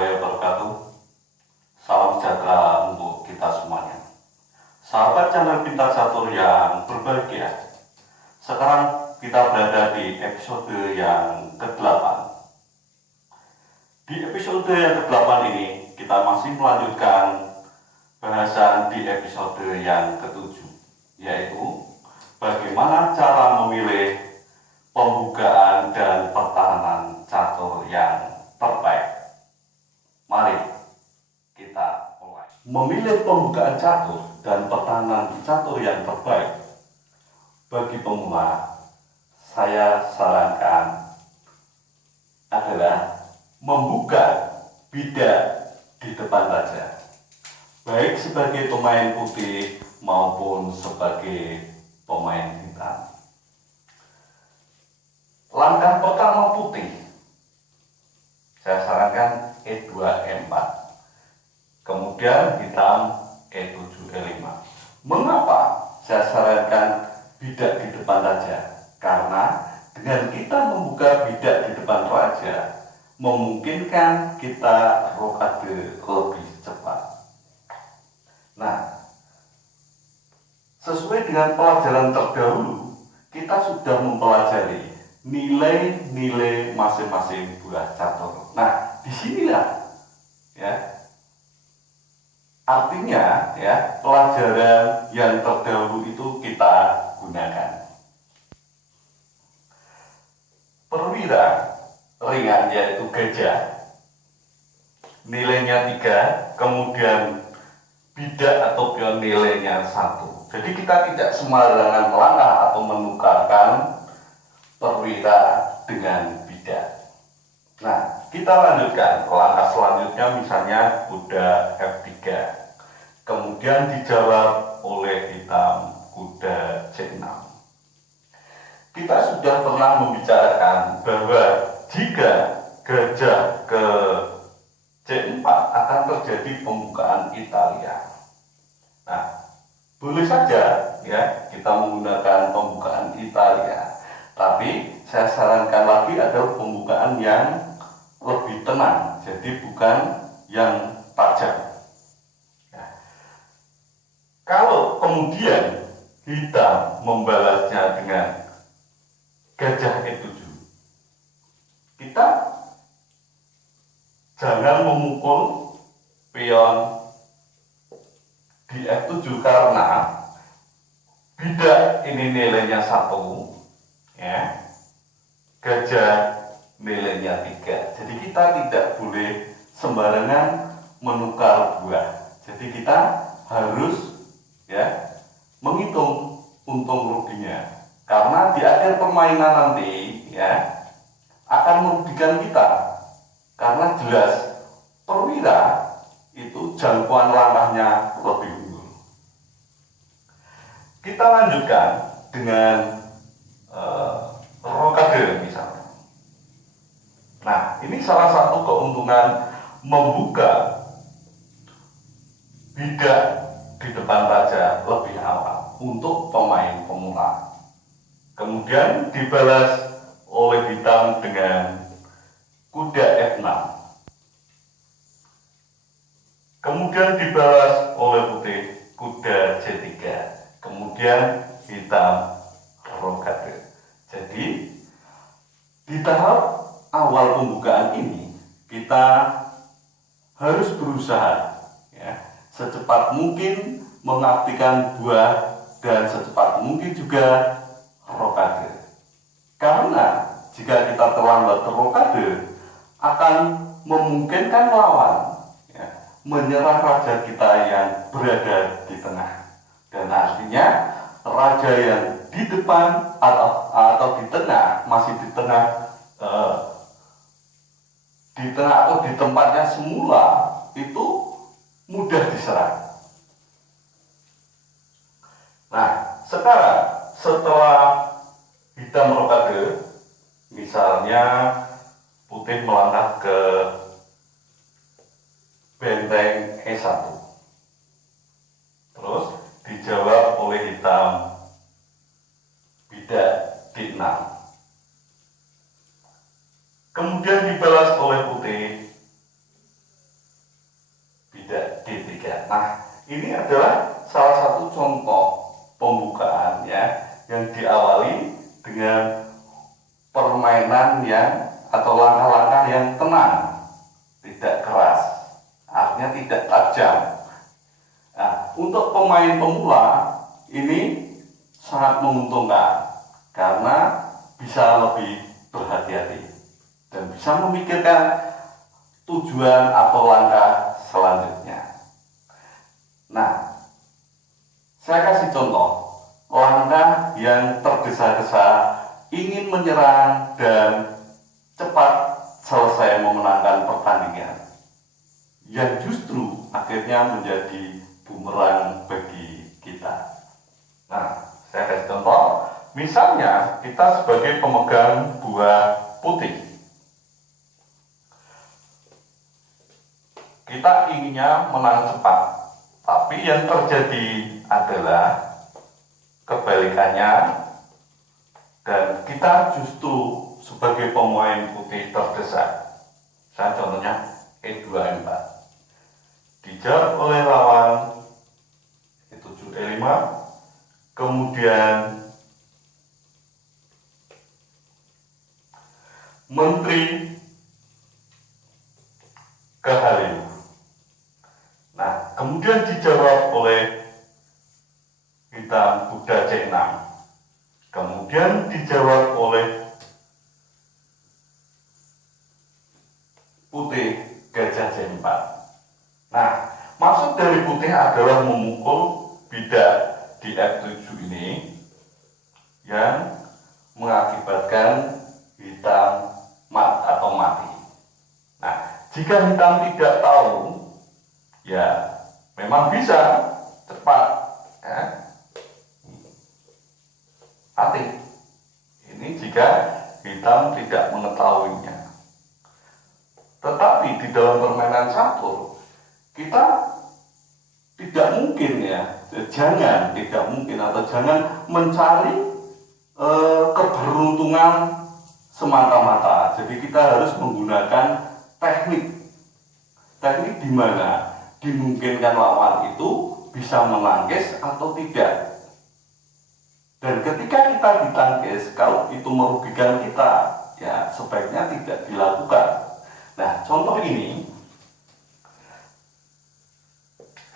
warahmatullahi wabarakatuh. Salam sejahtera untuk kita semuanya. Sahabat channel Pintar Catur yang berbahagia. Sekarang kita berada di episode yang ke-8. Di episode yang ke-8 ini kita masih melanjutkan bahasan di episode yang ke-7, yaitu bagaimana cara memilih pembukaan dan pertahanan catur yang terbaik. Mari kita mulai. Memilih pembukaan catur dan pertahanan catur yang terbaik bagi pemula, saya sarankan adalah membuka bidak di depan raja, baik sebagai pemain putih maupun sebagai pemain hitam. Langkah pertama putih, saya sarankan E2, E4. Kemudian hitam E7, E5. Mengapa saya sarankan bidak di depan raja? Karena dengan kita membuka bidak di depan raja, memungkinkan kita rokade lebih cepat. Nah, sesuai dengan pelajaran terdahulu, kita sudah mempelajari nilai-nilai masing-masing buah catur. Nah, disinilah ya artinya ya pelajaran yang terdahulu itu kita gunakan. Perwira ringan yaitu gajah, nilainya 3, kemudian bidak atau pion nilainya 1. Jadi kita tidak sembarangan melangkah atau menukarkan perwira dengan bidak. Nah, kita lanjutkan ke langkah selanjutnya, misalnya kuda F3. Kemudian dijawab oleh hitam kuda C6. Kita sudah pernah membicarakan bahwa jika gajah ke C4 akan terjadi pembukaan Italia. Nah, boleh saja ya kita menggunakan pembukaan Italia, tapi saya sarankan lagi ada pembukaan yang lebih tenang, jadi bukan yang tajam. Ya. Kalau kemudian hitam membalasnya dengan gajah E7, kita jangan memukul pion di F7 karena bidak ini nilainya 1, ya, gajah nilainya 3. Jadi kita tidak boleh sembarangan menukar buah. Jadi kita harus ya menghitung untung ruginya. Karena di akhir permainan nanti ya akan merugikan kita. Karena jelas perwira itu jangkauan langkahnya lebih unggul. Kita lanjutkan dengan rokade misalnya. Nah, ini salah satu keuntungan membuka bidak di depan raja lebih awal untuk pemain pemula. Kemudian dibalas oleh hitam dengan kuda F6. Kemudian dibalas oleh putih kuda C3. Kemudian hitam rokade. Jadi di tahap awal pembukaan ini kita harus berusaha ya, secepat mungkin mengaktifkan buah dan secepat mungkin juga rokade. Karena jika kita terlambat rokade akan memungkinkan lawan ya, menyerang raja kita yang berada di tengah. Dan artinya raja yang di depan atau di tengah, masih di tengah atau di tempatnya semula itu mudah diserang. Nah, sekarang setelah hitam rokade, misalnya putih melangkah ke benteng E1, terus dijawab oleh hitam bidak D6. Kemudian dibalas oleh putih Nah, ini adalah salah satu contoh pembukaan ya yang diawali dengan permainan yang atau langkah-langkah yang tenang, tidak keras, artinya tidak tajam. Nah, untuk pemain pemula ini sangat menguntungkan karena bisa lebih berhati-hati dan bisa memikirkan tujuan atau langkah selanjutnya. Nah, saya kasih contoh langkah yang tergesa-gesa ingin menyerang dan cepat selesai memenangkan pertandingan yang justru akhirnya menjadi bumerang bagi kita. Nah, saya kasih contoh, misalnya kita sebagai pemegang buah putih, kita inginnya menang cepat, tapi yang terjadi adalah kebalikannya, dan kita justru sebagai pemain putih terdesak. Saya contohnya E2 E4, dijar oleh lawan E7 E5, kemudian menteri ke H5. Nah, kemudian dijawab oleh hitam kuda C6, kemudian dijawab oleh putih gajah C4. Nah, maksud dari putih adalah memukul bidak di F7 ini yang mengakibatkan hitam mat atau mati. Nah, jika hitam tidak tahu, ya memang bisa cepat ya, mati. Ini jika hitam tidak mengetahuinya. Tetapi di dalam permainan catur kita tidak mungkin ya, tidak mungkin atau jangan mencari keberuntungan semata-mata. Jadi kita harus menggunakan teknik di mana dimungkinkan lawan itu bisa menangkis atau tidak. Dan ketika kita ditangkis, kalau itu merugikan kita, ya sebaiknya tidak dilakukan. Nah, contoh ini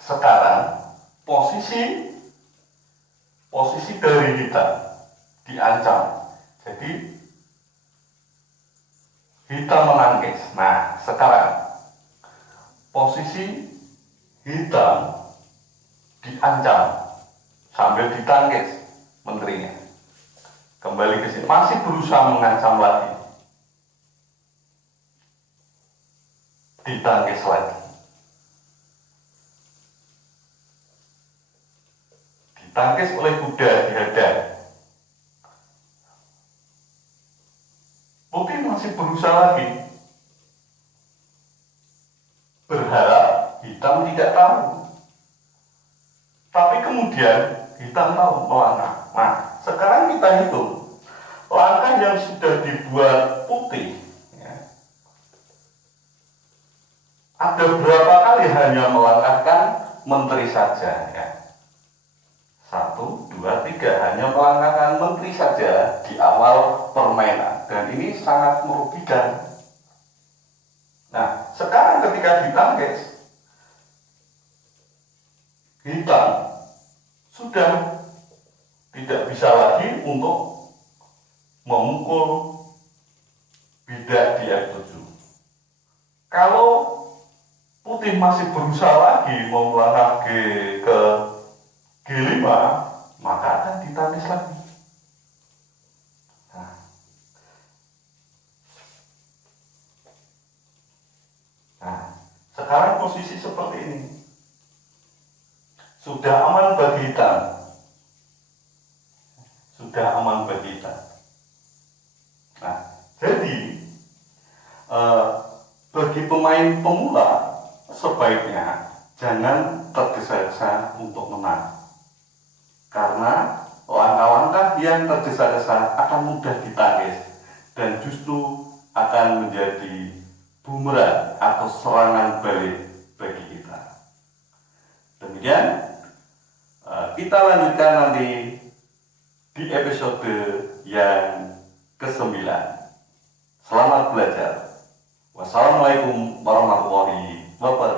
sekarang posisi dari hitam diancam. Jadi hitam menangkis. Nah, sekarang posisi hitam diancam sambil ditangkis menterinya. Kembali ke sini, masih berusaha mengancam lagi. Ditangkis lagi. Ditangkis oleh kuda di hadang. Putih masih berusaha lagi. Berharap hitam tidak tahu. Tapi kemudian hitam tahu melangkah. Nah, sekarang kita hitung langkah yang sudah dibuat putih. Ya, ada berapa kali hanya melangkahkan menteri saja? Ya. 1, 2, 3 hanya melangkahkan menteri saja di awal permainan, dan ini sangat merugikan. Nah, sekarang ketika ditangkis, hitam sudah tidak bisa lagi untuk memukul bidak di F7. Kalau putih masih berusaha lagi melangkah ke G5, maka akan ditangkis lagi. Nah, sekarang posisi seperti ini sudah aman bagi hitam. Sudah aman bagi hitam. Nah, jadi bagi pemain pemula sebaiknya jangan tergesa-gesa untuk menang. Karena langkah-langkah yang tergesa-gesa akan mudah ditangkis dan justru akan menjadi bumerang atau serangan balik bagi kita. kita lanjutkan nanti di episode yang ke-9. Selamat belajar. Wassalamualaikum warahmatullahi wabarakatuh.